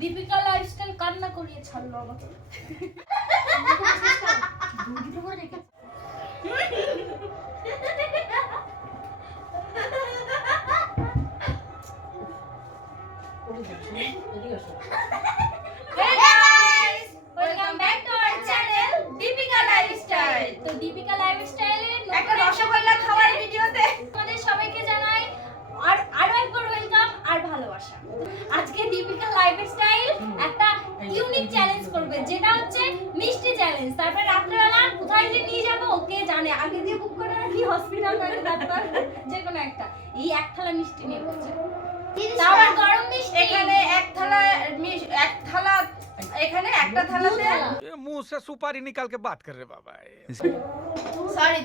Deepika lifestyle কান্না করিয়ে ছাড়লো আমাকে। দীপিকা লাইফস্টাইল তো দীপিকা লাইফস্টাইলে একটা রসগোল্লা খাওয়ার ভিডিওতে আমাদের সবাইকে জানাই আর আরও একবার ওয়েলকাম আর ভালোবাসা আজকে দীপিকা লাইফস্টাইল একটা ইউনিক চ্যালেঞ্জ করবে যেটা হচ্ছে মিষ্টি চ্যালেঞ্জ তারপর রাত্রেবেলা কোথায় যে নিয়ে যাব ওকে জানে? আগে দিয়ে বুক করে রাখি হসপিটাল নয়তো ডাক্তার যে কোনো একটা। এই এক থালা মিষ্টি নিয়ে বলছে তারপর গরম মিষ্টি। এখানে এক থালা এক থালা এখানে একটা থালাতে সুপারি বাত বাবা সরি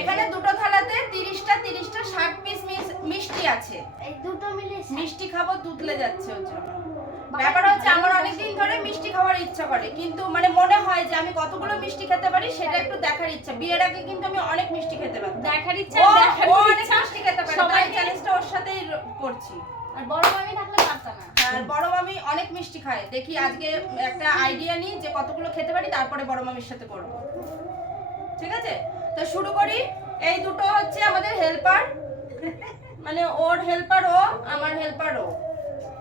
এখানে দুটো থালাতে 30টা 30টা 60 পিস মিষ্টি আছে। এই দুটো মিলে মিষ্টি খাব দুধলে যাচ্ছে ব্যাপার হচ্ছে আমার অনেকদিন ধরে মিষ্টি খাওয়ার ইচ্ছা করে কিন্তু মানে মনে হয় যে আমি কতগুলো মিষ্টি খেতে পারি সেটা একটু দেখার ইচ্ছা। বিয়ের আগে কিন্তু আমি অনেক মিষ্টি খেতে পারতাম। দেখার ইচ্ছা দেখার ইচ্ছা। মিষ্টি খেতে পারি তাই চ্যালেঞ্জটা ওর সাথেই করছি। আর বড় মামি থাকলে পারতাম না। আর বড় মামি অনেক মিষ্টি খায়। দেখি আজকে একটা আইডিয়া নিই যে কতগুলো খেতে পারি তারপরে বড় মামির সাথে করব। ঠিক আছে? তো শুরু করি। এই দুটো হচ্ছে আমাদের হেল্পার মানে ওর হেল্পার ও আমার হেল্পার ও।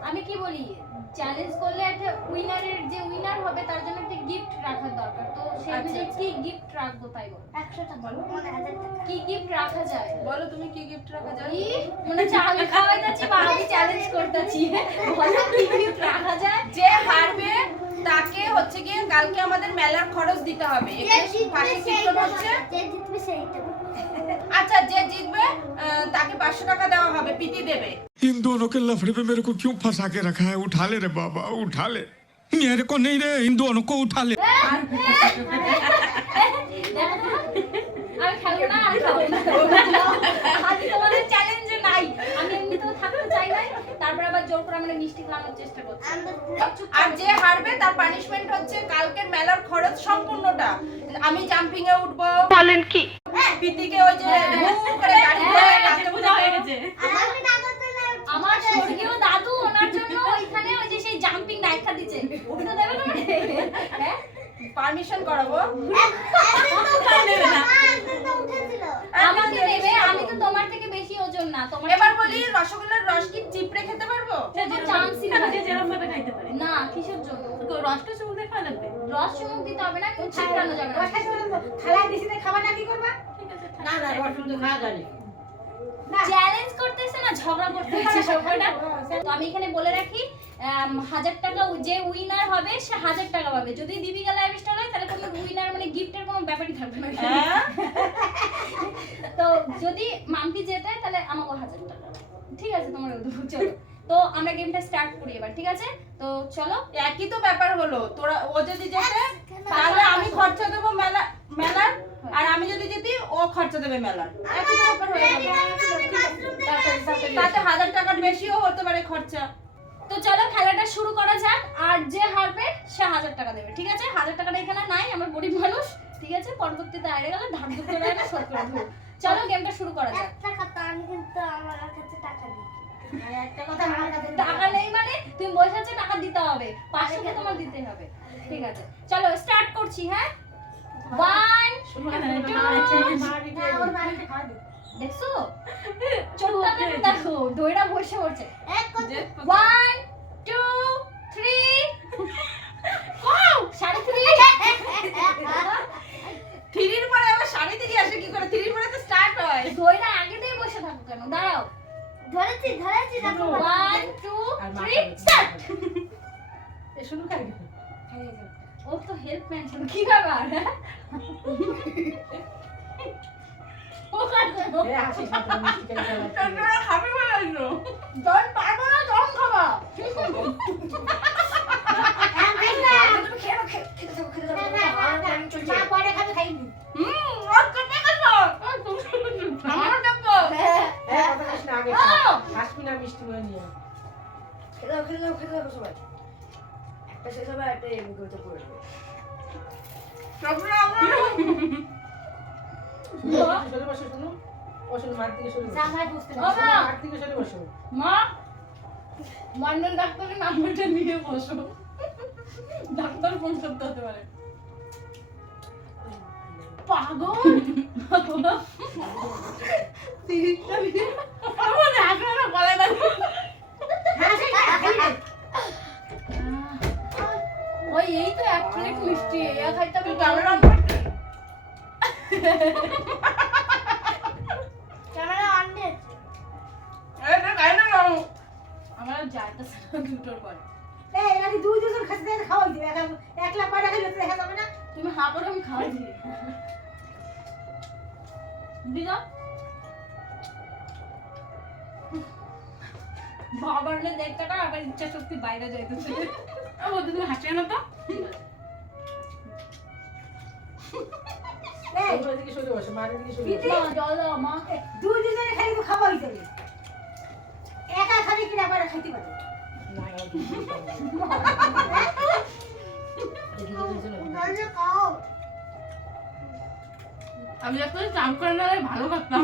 আমি কি বলি? চ্যালেঞ্জ করলে একটা উইনারের যে উইনার হবে তার জন্য একটা গিফট রাখার দরকার। তো সেই আচ্ছা, অনুযায়ী আচ্ছা। কি গিফট রাখব তাই বল? একশো টাকা মানে হাজার টাকা। কি গিফট রাখা যায়? বলো তুমি কি গিফট রাখা যায়? মনে হচ্ছে আমি খাওয়াইতেছি বা আমি চ্যালেঞ্জ করতেছি। বলো কি গিফট রাখা যায়? যে হারবে তাকে হচ্ছে গিয়ে কালকে আমাদের মেলার খরচ দিতে হবে। যে এখানে পাশে সেই কীর্তন হচ্ছে। যে জিতবে সেইটা আচ্ছা যে জিতবে পাঁচশো টাকা দেওয়া হবে পিতি দেবে इन दोनों के लफड़े पे मेरे को क्यों फंसा के रखा है उठा ले रे बाबा उठा ले मेरे को नहीं रे इन दोनों को उठा ले দেখো তো, আমি খাবো না আর খাবো না আজকে তোমাদের চ্যালেঞ্জে নাই আমি এমনিতেও থাকতে চাই নাই তারপর আবার জোর করে আমরা মিষ্টি খাওয়ানোর চেষ্টা করছি আর যে হারবে তার পানিশমেন্ট হচ্ছে কালকের মেলার খরচ সম্পূর্ণটা আমি জাম্পিং এ উঠবো বলেন কি পিতিকে ওই যে রসটা চুমুক দিয়ে খাওয়া লাগবে রস চুমুক দিতে হবে না। কিন্তু ছিটানো যাবে না থালায় দিছি খাবার না কি করবা? ঠিক আছে না না রস তো খাওয়া যাবে। চ্যালেঞ্জ করতেছে না ঝগড়া করতেছে সবাইটা তো আমি এখানে বলে রাখি হাজার টাকা যে উইনার হবে সে হাজার টাকা পাবে। যদি দীপিকা লাইফ স্টাইল হয় তাহলে কোনো উইনার মানে গিফটের কোনো ব্যাপারই থাকবে না। হ্যাঁ? তো যদি মাম্পি জেতে তাহলে আমাকে হাজার টাকা। ঠিক আছে তোমার চলো। তো আমরা গেমটা স্টার্ট করি এবার ঠিক আছে? তো চলো একই তো ব্যাপার হলো তোরা ও যদি যেতে তাহলে আমি খরচা দেবো মেলা মেলার আর আমি যদি যেতি ও খরচা দেবে মেলার। একই ব্যাপার হয়ে গেল তাতে হাজার টাকার বেশিও হতে পারে খরচা। তো চলো খেলাটা শুরু করা যাক আর যে হারবে সে হাজার টাকা দেবে ঠিক আছে? হাজার টাকাটা এখানে নাই আমরা গরিব মানুষ ঠিক আছে? পরবর্তীতে আড়ে গেলে ধার করে চলো গেমটা শুরু করা যাক। টাকা তো আমি কিন্তু আমার কাছে টাকা দিই টাকা নেই মানে তুমি বসে আছো টাকা দিতে হবে। পাঁচশো তোমার দিতে হবে। ঠিক আছে। চলো স্টার্ট করছি হ্যাঁ? ওয়ান না ওর বাড়িতে খাওয়া দিই দেখছ? চোখটা দেখো, দেখো। দইরা বসে পড়ছে। ওয়ান টু থ্রি সাড়ে থ্রি থ্রির পরে আবার শাড়ি থেকে আসে কি করে? থ্রির পরে তো স্টার্ট হয়। দইরা আগে দিয়ে বসে থাকো কেন? দাঁড়াও। ধরেছি ধরেছি দেখো ওয়ান টু থ্রি স্টার্ট শুরু খাই ও তো হেল্প ম্যান কি হ্যাঁ? ও কাটবে হাসি সাথে মিষ্টি খাই তোমরা খাবে আসলো জল পারব না জল খাবা। মা পরে খাবে খাইনি হুম আর কমে গেল আমার দেখো হ্যাঁ কথা কইস না আগে ও! হাসবি না মিষ্টি করে নিয়ে খেতে খেতে যাও খেতে যাও সবাই। একটা শেষ হবে একটা পড়ে যাবে। মন্ডল ডাক্তারের নাম্বারটা নিয়ে বসো। ডাক্তার ফোন করতে হতে পারে। পাগল? আমার হাসবে না গলায় বাঁধবে। সেই খাই ওই এই তো এক প্লেট মিষ্টি এই খাইতে আমি ক্যামেরা ক্যামেরা অন দে। আমার যাইতেছে না দুটোর পর। এই এনাদি দুই দুজন খাওয়াই দিবে। একলা কয়টা খাইলে দেখা যাবে না? তুমি হা করে আমি খাওয়াই দিই দিদা বাবার না দেখতে না আবার ইচ্ছা শক্তি বাইরে যাইতেছে ও তুমি হাসে না তো? এই দিদি, মা, জল দাও মা। এই দুই দুজনে খাইলে তো খাওয়াই যাবে। একা খাবে কিনা কয়টা খাইতে পারে? আমি যখন চান করে ভালো করতাম।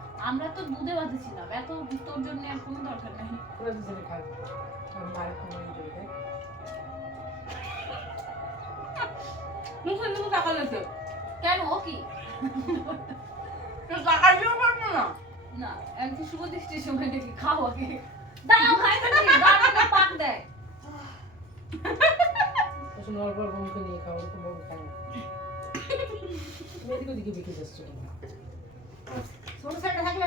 আমরা তো দুধে বাঁধেছিলাম এত তোর জন্য আর কোনো দরকার নেই। মুখে কিন্তু টাকা লেগে কেন? ও কি? পারব না। না একটু শুভ দৃষ্টির সময় দেখি খাও আগে দাঁড়াও খাইতে দিই। দাঁড়াও পাক দেয়। ছোট ছেলেটা থাকলে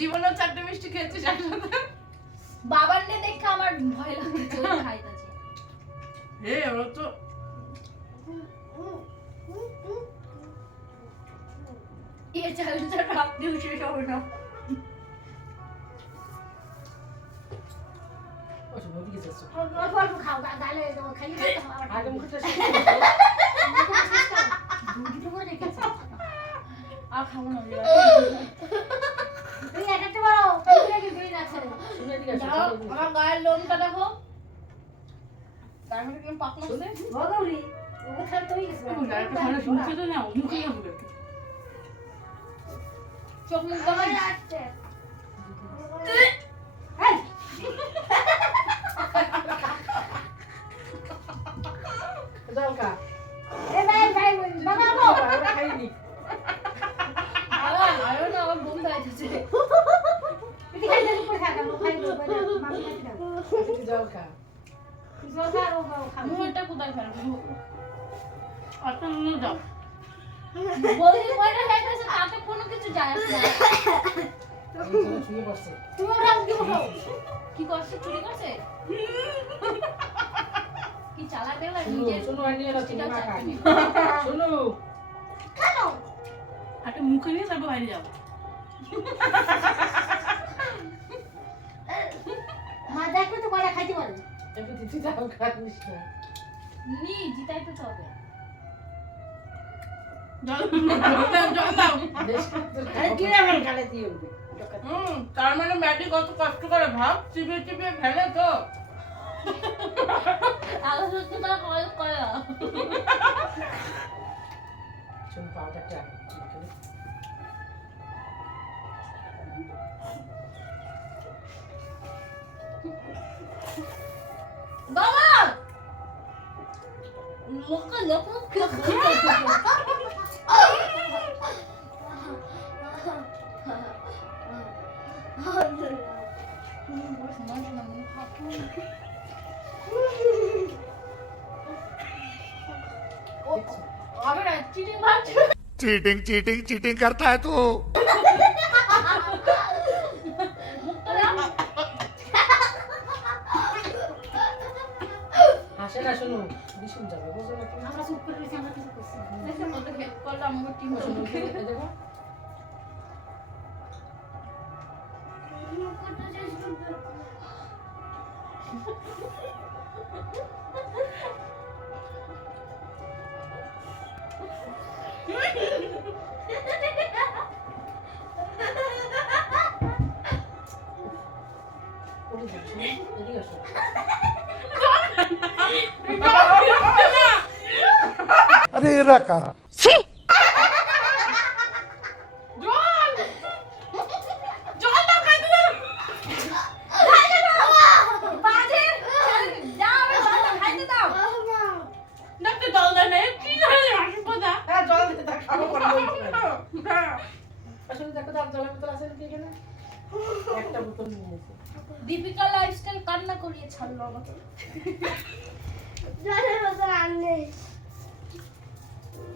জীবনেও চারটে মিষ্টি খেয়েছিস একসাথে? বাবার নে দেখে আমার ভয় লাগছে খাইতেছে হে ওরা তো খাইয়ে দিতে হবে আবার। দুধ তো করে রেখেছে। আর খাব না তুই এক বড়, তুই নাকি দুই আমার গায়ের লোমটা দেখো। গায়ের কেমন। চোখ মুখ আসছে। জল খা, ও। কোথায় নিয়ে যাও। তাতে কোনো কিছু যায় না। তুমি খাও। কি করছে চুরি করছে? কি চালা গেল। কেন? একটা মুখে নিয়ে তারপর বাইরে যাও। দেখবে তো খাইতে নি। জিতাইতে তো হবে। তার মানে ম্যাডি কত কষ্ট করে ভাব চিপে চিপে ফেলে তো। আলো সত্যি তার কল করে বাবা মুখে चीटिंग चीटिंग चीटिंग करता है तू। না শোনো। ভীষণ যাবে বুঝো না আমরা চুপ করে রয়েছি আমরা কিছু করছি দেখো মনে হেল্প করল আমার টিম শোনো দেখো। Thank you. আর জলের বোতল আছে নাকি এখানে বোতল নিয়ে এসে দীপিকা লাইফস্টাইল কান্না করিয়ে ছাড়লো আমাকে।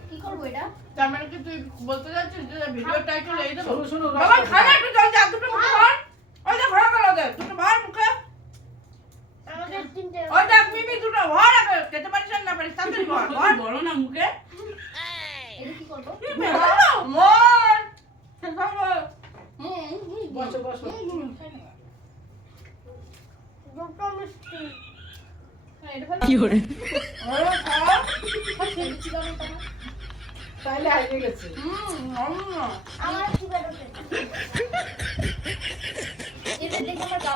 কি করব এটা? তার মানে কি তুই বলতে যাচ্ছিস যে ভিডিও টাইটেল এই দেবো? শোনো বাবা খানা একটু জল যা দুটো মুখে ভর ওই দেখ ভরা গেল ওদের। দুটো ভর মুখে। ওই দেখ মিমি দুটো ভর আগে। খেতে পারিস না পারিস তাড়াতাড়ি ভর ভর। বলো না মুখে। এটা কি করব? মর বসো বসো। তাহলে হারিয়ে গেছে এটা দেখে আমার গা-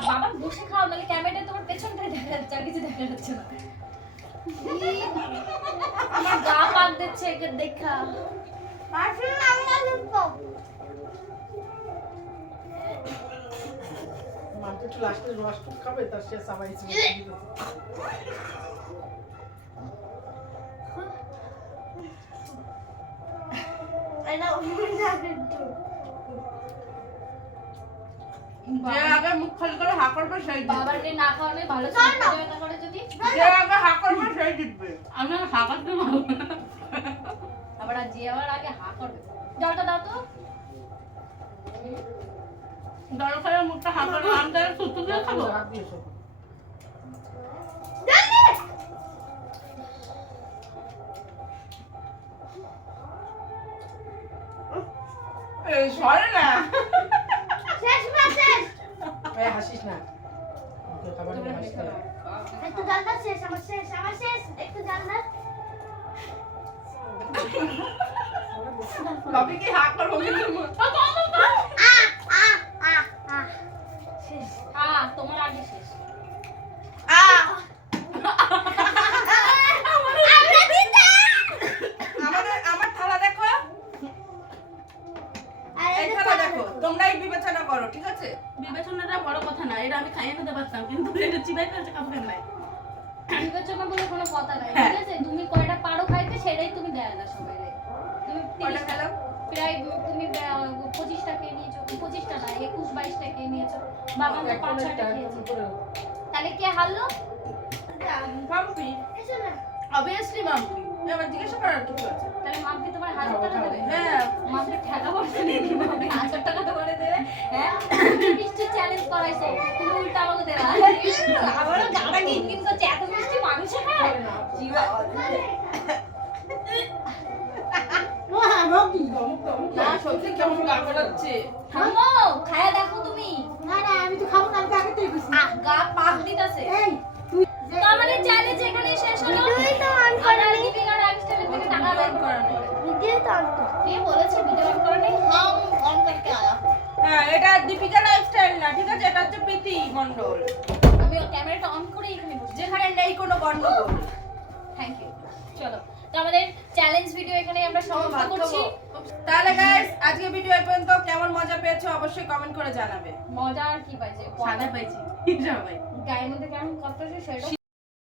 বাবা বসে খাও নাহলে ক্যামেরাটা তোমার পেছনটাই দেখা যাচ্ছে আর কিছু দেখা যাচ্ছে না। আমার গা পাক দিচ্ছে একে দেখা। মাকে একটু লাস্টে রসটুক খাবে তার হা করতে আবার আর যে আবার আগে হা করবে জলটা দাও তো। দল মুখটা হা করে আমি সুস্থ দিয়ে খাব? হাত সরে না। এই না তোর হাসিস না। একটু জলটা শেষ আমার শেষ আমার শেষ। একটু জলটা ভাবি কি হা করব কিন্তু আ তোমার আগে শেষ আহ আমাদের আমার থালা দেখো এই থালা দেখো তোমরাই বিবেচনা করো ঠিক আছে? বিবেচনাটা বড় কথা না এটা আমি খাইয়ে খেতে পারতাম কিন্তু এটা চিবাই ফেলছে কাপড়ের নাই বিবেচনা বলে কোনো কথা নাই হ্যাঁ। ঠিক আছে? তুমি কয়টা পারো খাইতে সেটাই তুমি দেয় না সবাই তুমি কয়টা খেলাম? প্রায় তুমি পঁচিশটা খেয়ে নিয়েছো পঁচিশটা না একুশ বাইশটা খেয়ে নিয়েছো। বাবা পাঁচ খেয়েছে। তাহলে কে হারলো? মাম্পি অবভিয়াসলি মাম্পি এবার জিজ্ঞাসা করার কিছু আছে? তাহলে মামকে তোমার হাজার টাকা দেবে হ্যাঁ। হাজার টাকা তো করে দেবে হ্যাঁ? মিষ্টি চ্যালেঞ্জ করাইছো। তুমি উল্টা আমাকে দেবে। আমারও গাড়া কিনকিন করছে। এত মিষ্টি মানুষে খায় জিবা না কেমন গা করাচ্ছে থামো খায়া দেখো তুমি। না না আমি তো খাব না আমি আগে থেকে বুঝছি গা পাক দিতাছে। এই তুই তো আমাদের চ্যালেঞ্জ এখানে শেষ হলো। ভিডিওই তো অন আমরা দীপিকা লাইফস্টাইলের থেকে টাকা অন করানো। ভিডিও তো অন কর কে বলেছে ভিডিও অন করে নেই হাম অন করকে আয়া। হ্যাঁ এটা দীপিকা লাইফস্টাইল না ঠিক আছে? এটা হচ্ছে প্রীতি মণ্ডল। আমি ক্যামেরাটা অন করে এখানে বসে যেখানে নেই কোনো গন্ডগোল থ্যাংক ইউ চলো তো আমাদের চ্যালেঞ্জ ভিডিও এখানে আমরা সমাপ্ত করছি। তাহলে গাইস আজকে ভিডিও এই পর্যন্ত। কেমন মজা পেয়েছ অবশ্যই কমেন্ট করে জানাবে। মজা আর কি পাইছে? সাদা পাইছি। সবাই গায়ের মধ্যে কেমন সেটা?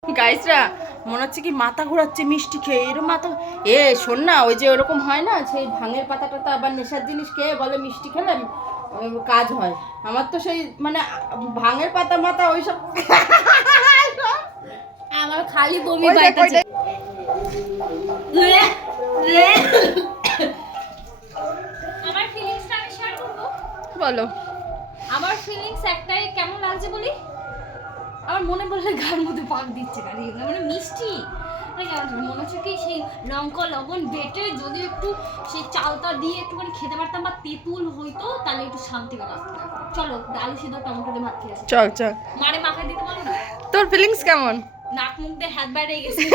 গাইসরা মনে হচ্ছে কি মাথা ঘোরাচ্ছে মিষ্টি খেয়ে। এরকম মাথা এ শোন না ওই যে ওরকম হয় না সেই ভাঙের পাতা টাতা আবার নেশার জিনিস খেয়ে বলে মিষ্টি খেলে কাজ হয়। আমার তো সেই মানে ভাঙের পাতা মাথা ওইসব আমার খালি বমি পাইতেছে আমার ফিলিংসটা আমি শেয়ার করব বলো। আমার ফিলিংস একটাই কেমন লাগছে বলি? আমার মনে বললে গার মধ্যে পাক দিচ্ছে গাড়ি। মানে মিষ্টি। মানে? মনে হচ্ছে কি সেই লঙ্কা লবণ বেটে যদি একটু সেই চালটা দিয়ে একটুখানি খেতে পারতাম বা তেঁতুল হইতো তাহলে একটু শান্তি পেলাম চলো আলু সিদ্ধ টমেটো দিয়ে ভাত খেয়ে আসি। চল চল। মারে মাখায় দিতে পারো না? তোর ফিলিংস কেমন? নাক মুখ দিয়ে হাত বাইরে গেছে।